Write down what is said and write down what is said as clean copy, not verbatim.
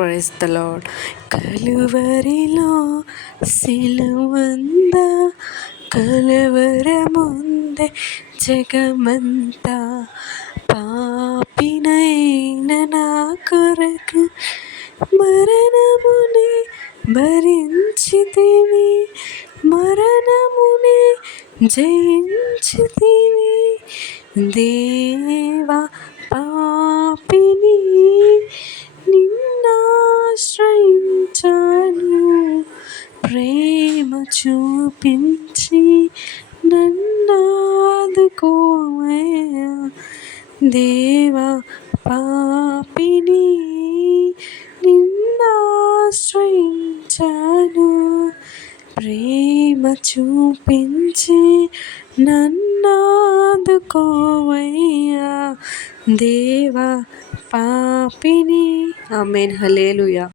Praise the Lord. కలువరిలో సిలువంద కలవరముందే జగమంతా, పాపినైన నా కొరకు మరణమునే భరించితివి, మరణమునే జయించితివి. దేవా పాపిని నిన్నాశ్రయించాను, ప్రేమ చూపించి నన్నాదుకోవయ్యా. దేవా పాపిని నిన్నాశ్రయించాను, ప్రేమ చూపించి నన్నాదుకోవయ్యా. దేవా పాపిని. ఆమేన్. హల్లెలూయా.